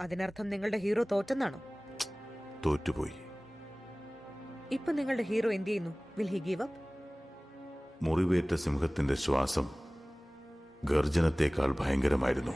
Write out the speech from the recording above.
അതിനർത്ഥം നിങ്ങളുടെ ഹീറോ തോറ്റെന്നാണോ? തോറ്റുപോയി. ഇപ്പൊ നിങ്ങളുടെ ഹീറോ എന്ത് ചെയ്യുന്നു? Will he give up? മുറിവേറ്റ സിംഹത്തിന്റെ ശ്വാസം ഗർജനത്തേക്കാൾ ഭയങ്കരമായിരുന്നു.